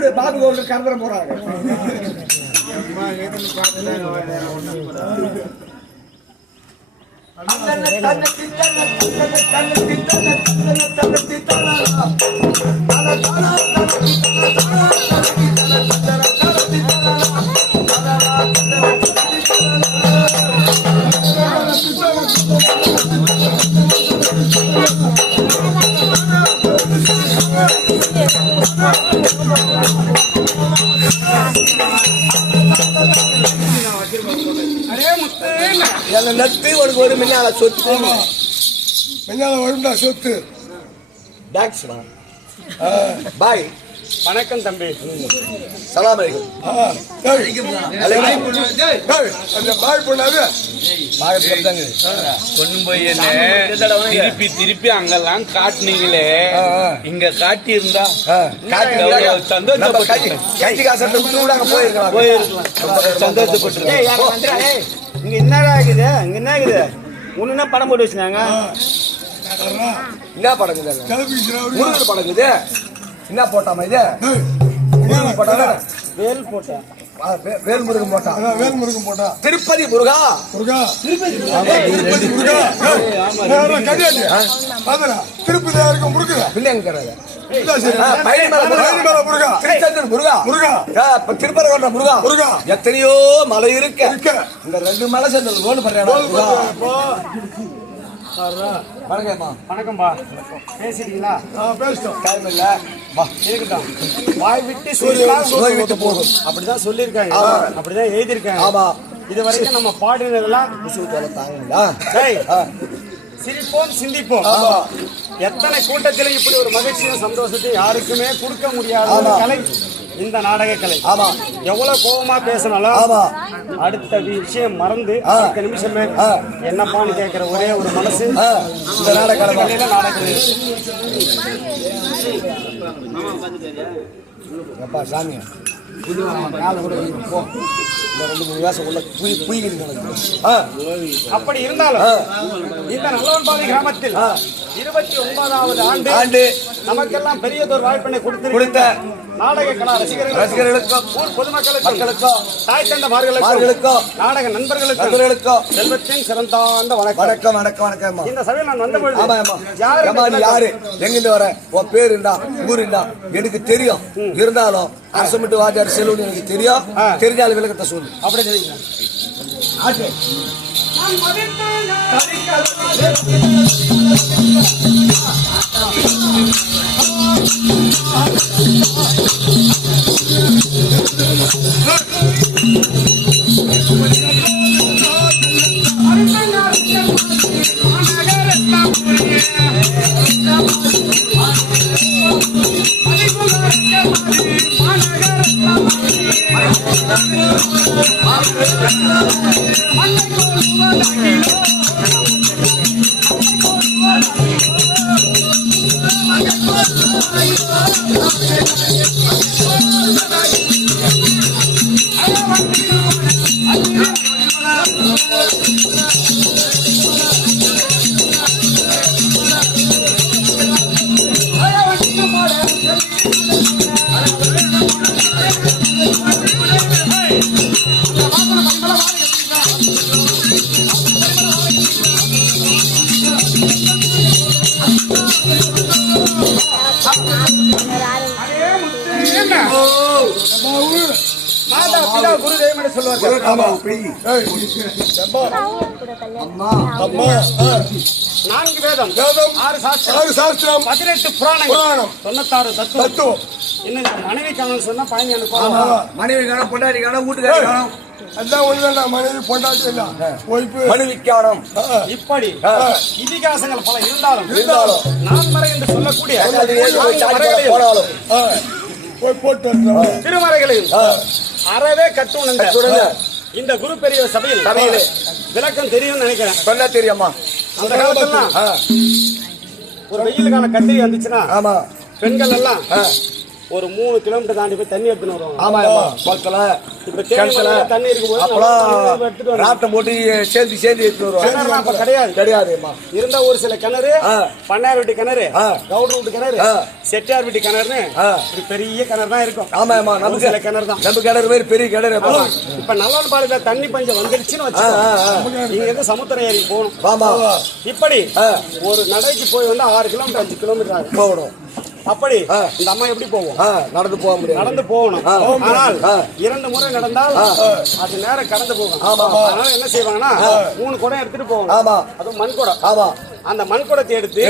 கூப்பிடு பாபு கோவில் கரந்தரம் போறாங்க. நட்டு உனக்கு ஒரு மின்னால சொத்து மின்னால வரும்டா சொத்து. பாய் வணக்கம் தம்பி. சலாம் அலைக்கும். பாய் பொண்ணாது கொண்டு போய் என்ன திருப்பி அங்கெல்லாம் காட்டுனீங்களே, இங்க காட்டி இருந்தா சந்தோஷப்பட்டு. இங்க என்னடா இருக்குது, இங்க என்ன இருக்குது, ஒண்ணுன்னா படம் போட்டு வச்சுனாங்க. என்ன படம் படம் இது? என்ன போட்டாமா இது? வேல் போட்டா வேல்முருகன் போட்டா வேல்முருகன் போட்டா திருப்பதி முருகா முருகா திருப்பதி முருகா திருப்பதி யாருக்கும் முருகா பிள்ளைங்க கிடையாது. எத்தனையோ மலை இருக்கு. இந்த 2 மலை சேர்ந்து ரோடு வணக்கம்பா. பேசிட்டீங்களா? டைம் இல்ல, வாய் விட்டு விட்டு போதும். அப்படிதான் சொல்லியிருக்காங்க, அப்படிதான் எழுதியிருக்காங்க. ஆமா, இது வரைக்கும் நம்ம பாடினதெல்லாம் சிரிப்போம் சிந்திப்போம். எத்தனை கூட்டத்திலும் இப்படி ஒரு மகிழ்ச்சியும் சந்தோஷத்தையும் யாருக்குமே கொடுக்க முடியாத கலை இந்த நாடக கலை. ஆமா, எவ்வளவு கோபமா பேசினாலும் அடுத்த விஷயம் மறந்து அடுத்த நிமிஷமே என்னப்பான்னு கேட்கிற ஒரே ஒரு மனசு இந்த நாடக கலையில நாடக சாமி. அப்படி இருந்தாலும் இந்த நல்லவன்பாடி கிராமத்தில் 29வது ஆண்டு நமக்கெல்லாம் பெரியதொரு வாய்ப்பினை கொடுத்த நாடக கலா ரசிகர்களுக்கும் ஊர் பொதுமக்களுக்கும் தாய் தந்தமார்களுக்கும் நாடக நண்பர்களுக்கும் செல்வத்தின் சிறந்தாந்த வணக்கம். வணக்கம். இந்த சபையில் நான் வந்தபொழுது யாரு எங்கிருந்து வர உன் பேரு ஊரு எனக்கு தெரியும். இருந்தாலும் அரசமிட்டு வாத்தியார் செல்வன் எனக்கு தெரியும். தெரிஞ்சாலும் விளக்கத்தை சொல்லு. அப்படி தெரியுங்க. நான்கு வேதம், 6 சாஸ்திரம், 18 புராணம், 96 தத்துவம். இன்னும் மனைவி காணும் சொன்னா மனைவி காணும், பொண்டாட்டி காணும், வீட்டுக்காரி காணும். அதான் ஒண்ணு மனைவி பொண்டாட்டி மனைவி காணும். இப்படி இதிகாசங்கள் பல இருந்தாலும் நான் மறை என்று சொல்லக்கூடிய திருமறைகளையும் அறவே கட்டுணர்ந்த இந்த குரு பெரிய சபையில் விளக்கம் தெரியும் நினைக்கிறேன். சொல்ல தெரியுமா? அந்த காலத்துல ஒரு வெயிலுக்கான கத்திரி வந்துச்சுன்னா பெண்கள் எல்லாம் ஒரு 3 கிலோமீட்டர் தாண்டி போய் தண்ணி எடுத்துன்னு வருவாங்க. ஆமா குளத்துல இப்ப கிணத்துல தண்ணி இருக்கும்போது அப்பெல்லாம் எடுத்துட்டு வருவாங்க. ராட்டை போட்டு சேர்ந்து எடுத்து வருவாங்க. கிணறு அப்ப கிடையாது. கிடையாதுமா. இருந்த ஒரு சில கிணறு பண்ணையார் வீட்டு கிணறு, கவுடர் வீட்டு கிணறு, செட்டியார் வீட்டு கிணறுன்னு இப்படி பெரிய கிணறு தான் இருக்கும். ஆமா நம்ம சில கிணறு தான். நம்ம கிணறு மாதிரி பெரிய கிணறு. இப்ப நல்லவன் பாலத்துல தண்ணி பஞ்சம் வந்துருச்சுன்னு வச்சுக்கோ, நீங்க இருந்து சமுத்திர ஏரி போகணும். ஆமா. இப்படி ஒரு நடைக்கு போய் வந்து 6 கிலோமீட்டர் 5 கிலோமீட்டர் ஆகும் போகணும். அப்படி இந்த அம்மா எப்படி போவோம்? நடந்து போக முடியாது. நடந்து போகணும். ஆனால் 2 முறை நடந்தால் அது நேரம் கடந்து போகும். அதனால என்ன செய்வாங்கன்னா 3 குடம் எடுத்துட்டு போவாங்க. ஆமா. அதுவும் மண் குடம். ஆமா. அந்த மண் குடத்தை எடுத்து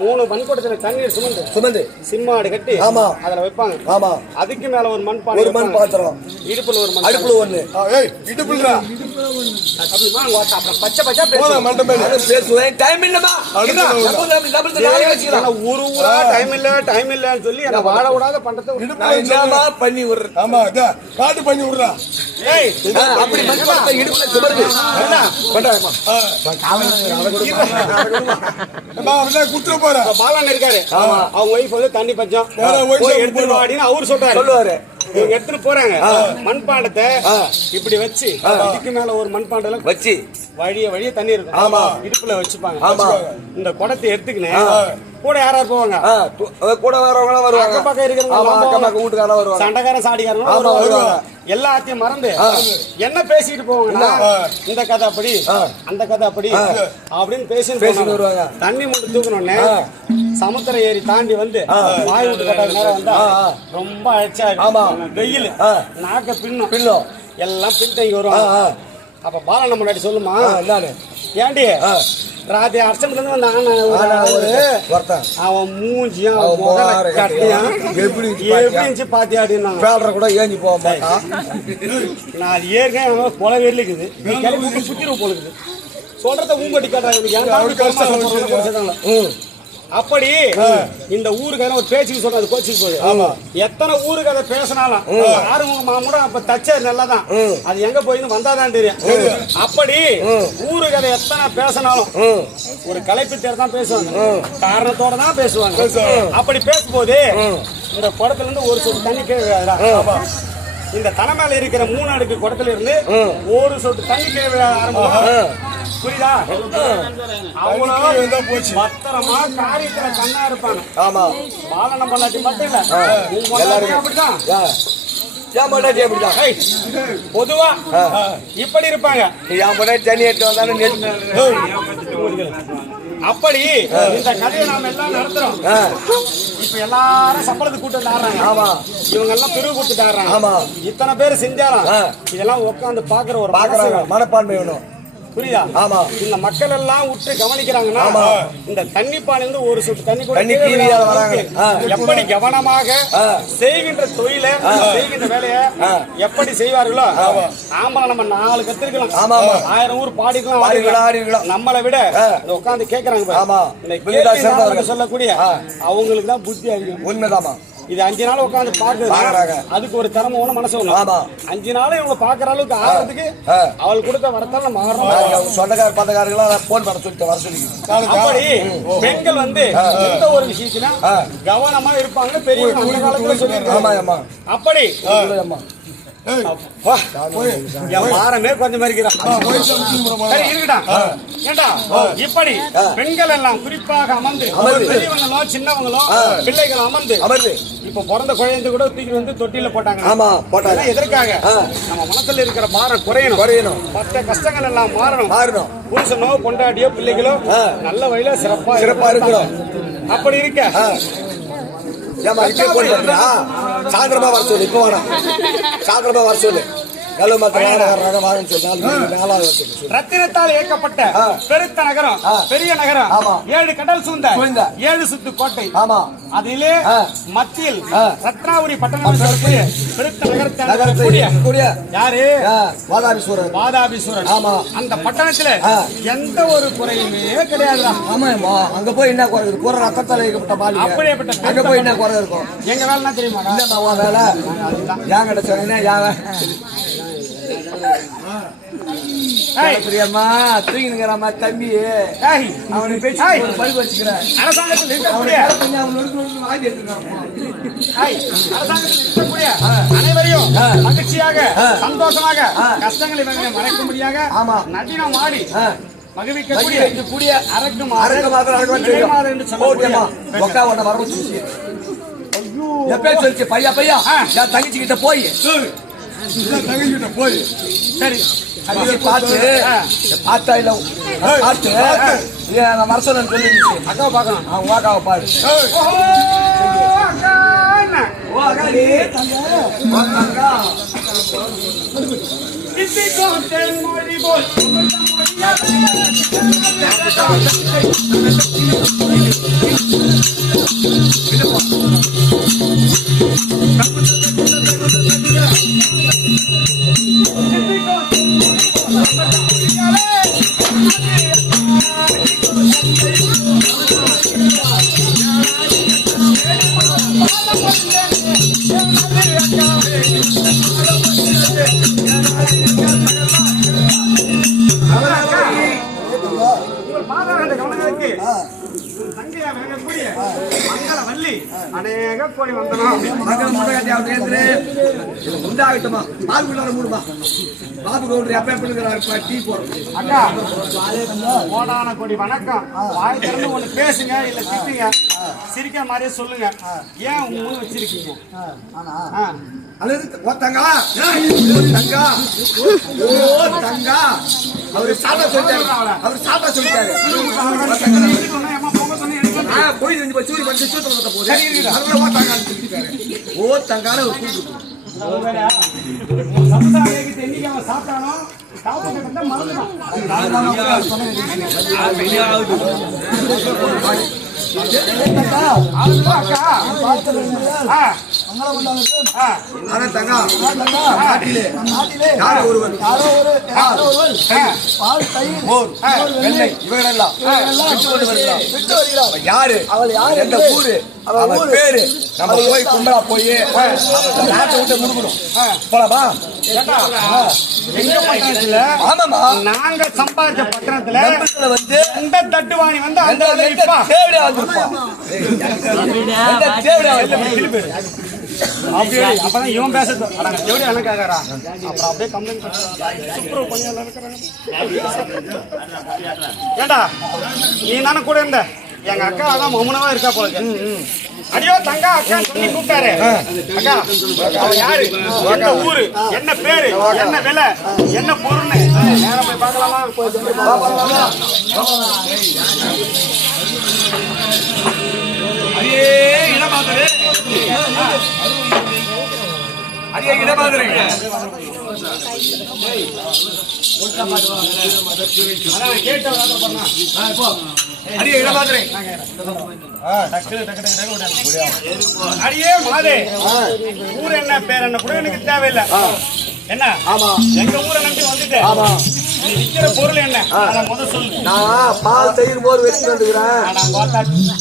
3 மண் குடத்துல தண்ணீர் சுமந்து சிம்மாடு கட்டி அதுல வைப்பாங்க. ஆமா. அதுக்கு மேல ஒரு மண் பாத்திரம், இடுப்புல ஒரு மண், அடுப்புல ஒண்ணு. இடுப்புல அப்படிமா அப்புறம் பச்சை பச்சை பேசுவேன். டைம் இல்லமா ஒரு ஊரா டைம் இல்லன்னு சொல்லி என்ன வாழ விடாத பண்றது பண்ணி விடுற. ஆமா காட்டு பண்ணி விடுறா. அப்படி இடுப்புல சுமருது குத்துற போற பாலன் இருக்காரு. அவங்க ஒய்ஃப் வந்து தண்ணி பஞ்சம் எடுத்துட்டு வாடின்னு அவரு சொல்றாரு. இவங்க எடுத்துட்டு போறாங்க. மண்பாண்டத்தை இப்படி வச்சு இதுக்கு மேல ஒரு மண்பாண்டல வச்சு வழிய தண்ணி இருக்கும். இடுப்புல வச்சுப்பாங்க. இந்த குடத்தை எடுத்துக்கினேன் கூட யாராவது போவாங்க. கூட வரவங்க வருவாங்க. பக்கம் இருக்கிறவங்க வீட்டுக்காரங்க வருவாங்க. சண்டைக்காரன் சாடிக்காரங்க வருவாங்க. எல்லாத்தையும் மறந்து என்ன பேசிட்டு போவாங்கன்னா இந்த கதை அப்படி அந்த கதை அப்படி அப்படின்னு பேசிட்டு வருவாங்க. தண்ணி மட்டும் தூக்கணும்னு சமுத்திர ஏரி தாண்டி வந்து வாய் விட்டு கட்டாத நேரம் வந்தா ரொம்ப அழைச்சா வெயில் நாக்க பின்னும் எல்லாம் பின்தங்கி வருவாங்க. அப்ப பாலன முன்னாடி சொல்லுமா, ஏண்டி ராத்திரி அர்ச்சனத்துல இருந்து வந்தாங்க அவன் மூஞ்சியும் எப்படி பாத்தியாடினா கூட ஏஞ்சி போக நான் ஏற்கனவே கொலை வெறில இருக்குது. கிளம்பி சுத்திர போல இருக்குது. சொல்றத ஊங்கட்டி காட்டுறாங்க. அப்படி இந்த ஊருக்கு ஒரு பேச்சுக்கு சொல்றது கோச்சுக்கு போகுது. எத்தனை ஊருக்கு அதை பேசினாலும் ஆறுமுக மாமூட அப்ப தச்ச நல்லதான். அது எங்க போயின்னு வந்தாதான் தெரியும். அப்படி ஊருக்கு அதை எத்தனை பேசினாலும் ஒரு கலைப்பு தேர் தான் பேசுவாங்க. காரணத்தோட தான் பேசுவாங்க. அப்படி பேசும்போது இந்த குடத்துல இருந்து ஒரு சொட்டு தண்ணி கீழே இந்த தலை மேல இருக்கிற 3 அடுக்கு குடத்துல இருந்து ஒரு சொட்டு தண்ணி கீழே ஆரம்பம். புரியுதா? பத்திரமா காரியத்துல கண்ணா இருப்பாங்க. ஆமா. பாலன பண்ணாட்டி மட்டும் இல்ல அப்படிதான். பொதுவா இப்படி இருப்பாங்க. தண்ணி எடுத்து வந்தாலும் அப்படி இந்த கதையை நாம எல்லாம் நடத்துறோம். இப்ப எல்லாரும் சம்பளத்துக்கு கூட்டு ஆடுறாங்க. இவங்க எல்லாம் பிரிவு கூட்டு ஆடுறாங்க. இத்தனை பேர் செஞ்சாலும் இதெல்லாம் உட்காந்து பாக்குற ஒரு மனப்பான்மை வேணும். புரியுதா? ஆமா. இந்த மக்கள் எல்லாம் உற்று கவனிக்கிறாங்கன்னா இந்த தண்ணி பாலிருந்து ஒரு சொட்டு தண்ணி கூட எப்படி கவனமாக செய்கின்ற தொழில செய்கின்ற வேலையை எப்படி செய்வார்களோ ஆமா நம்ம 4 கத்திருக்கலாம். 1000 ஊர் பாடிக்கலாம். நம்மளை விட உட்காந்து கேட்கறாங்க சொல்லக்கூடிய அவங்களுக்கு தான் புத்தி அதிகம். உண்மைதாமா. இது 5 நாள் உட்காந்து பாக்குறாங்க. அதுக்கு ஒரு திறமை ஒண்ணு மனசு ஒண்ணு. 5 நாள் இவங்க பாக்குற அளவுக்கு ஆகிறதுக்கு அவள் கொடுத்த வரத்தால் நம்ம ஆடுறோம். சொந்தக்கார பந்தக்காரங்களா போன் பண்ண சொல்லிட்டு வர சொல்லி. அப்படி பெண்கள் வந்து எந்த ஒரு விஷயத்திலும் கவனமா இருப்பாங்க. பெரிய அந்த காலத்துல சொல்லிருக்காங்க. அப்படி மாறமே கொஞ்சம் இப்படி பெண்கள் எல்லாம் குறிப்பாக அமர்ந்து பெரியவங்களோ சின்னவங்களோ பிள்ளைகள் அமர்ந்து இப்ப பிறந்த குழந்தை கூட தூக்கி வந்து தொட்டில போட்டாங்க. எதற்காக? நம்ம மனசுல இருக்கிற பாரம் குறையணும். மற்ற கஷ்டங்கள் எல்லாம் மாறணும். புருஷனோ பொண்டாட்டியோ பிள்ளைகளோ நல்ல வழியில சிறப்பா இருக்கணும். அப்படி இருக்க சாயந்தரமா வர சொல்லு. இப்ப வேணாம், சாயந்தரமா வர சொல்லு. ரத்தினத்தால் இயக்கப்பட்ட பெருத்த நகரம், பெரிய நகரம், 7 கடல் சூழ்ந்த 7 சுத்து கோட்டை. அதிலே மத்தியில் ரத்னாபுரி பட்டணம் பெருத்த நகரத்தை யாரு? வாதாபிஸ்வரன். அந்த பட்டணத்துல எந்த ஒரு குறையுமே கிடையாது. அங்க போய் என்ன குறை? குறை ரத்தத்தால் இயக்கப்பட்ட மாளிகை. அப்படியேப்பட்ட அங்க போய் என்ன குறை இருக்கும்? எங்க வேலை தெரியுமா? வேலை ஏன் கிடைச்சா பிரியம்மா தூங்கினுங்கிறாமா தம்பி. அவனை பேச்சு படிப்பு வச்சுக்கிறேன். அரசாங்கத்தில் அரசாங்கத்தில் இருக்கக்கூடிய அனைவரையும் மகிழ்ச்சியாக சந்தோஷமாக கஷ்டங்களை மறைக்கும்படியாக ஆமா. நதினம் ஆடி மகிழ்விக்கக்கூடிய அரக்கும் என்று ஓகேமா ஒக்கா உன்னை வர வச்சு எப்பே சொல்லிச்சு பையா பையா என் தங்கச்சி கிட்ட போய் தங்கிட்ட போய் சரி அது பார்த்து பார்த்தா இல்ல பார்த்து நான் மரசலன்னு சொல்லி அக்காவை பார்க்கணும் அவங்க அக்காவை பாரு ஓ அக்கா நீ தங்கா மொழி போல் அநேக கோடி உண்டாகட்டுமா பாபு கொண்டாட மூடுமா பாபு கவுண்டர் எப்ப எப்படி டீ போடுறோம் அக்கா கோடான கோடி வணக்கம் வாய் திறந்து ஒண்ணு பேசுங்க இல்ல திட்டுங்க சிரிக்கிற மாதிரியே சொல்லுங்க ஏன் உங்க மூணு வச்சிருக்கீங்க அல்லது ஓ தங்கா தங்கா ஓ தங்கா அவரு சாப்பிட சொல்லிட்டாரு போய் சூரி பண்ணி சூத்திர போது ஓ தங்கான ஒரு கூட்டு என்னைக்கு அவன் சாப்பிட்டானோ சாப்பிட்டு யாரு எந்த ஊரு அவன் பேரு நம்ம போய் கும்பலா போய் நாட்டை விட்டு முடிக்கணும் போலாமா ஆமாமா நாங்க சம்பாதிச்ச பட்டணத்துல வந்து அந்த தட்டுவாணி வந்து அந்த தேவையா வந்திருப்பான் அப்படியே அப்பதான் இவன் பேசுறது எப்படி எனக்காகறா அப்புறம் அப்படியே கம்ப்ளைண்ட் ஏண்டா நீ தானே கூட இருந்த எங்க அக்கா அதான் மௌனமா இருக்கா போல அடியோ தங்கா அக்கா சொல்லி கூப்பிட்டாரு அக்கா அவ யாரு என்ன ஊரு என்ன பேரு என்ன விலை என்ன பொருள் நேரம் போய் பார்க்கலாமா அடியே இடமாதிரி அடியே இடமாதிரி அடியே இடமாதிரி அடியே மாதே ஊர் என்ன பேர் என்ன கூட எனக்கு தேவையில்லை என்ன ஆமா எங்க ஊரை நம்பி வந்துட்டேன் ஆமா நீ விக்கிற பொருள் என்ன அத முத சொல்லு நான் பால் தயிர் போர் வெட்டி வந்துக்கிறேன்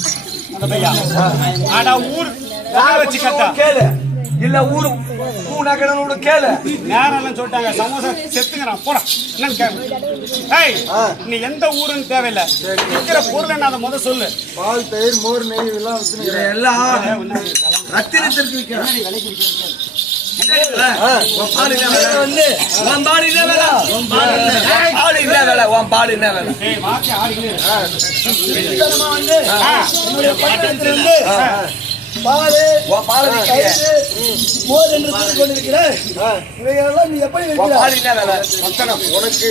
ஆனா ஊர் வச்சு கட்டா கேளு இல்ல ஊரு பூனாக்கடனோட கேளு நேரம் எல்லாம் சொல்லிட்டாங்க சமோசா செத்துங்கிறான் போடா என்னன்னு கேளு ஏய் நீ எந்த ஊருன்னு தேவையில்லை விக்கிற பொருள் என்ன அதை முத சொல்லு பால் தயிர் மோர் நெய் எல்லாம் எல்லாம் ரத்தினத்திற்கு விற்கிறேன் மோர் என்று கூறிக் கொண்டிருக்கிறேன் இவைகளெல்லாம் நீ எப்படி உனக்கு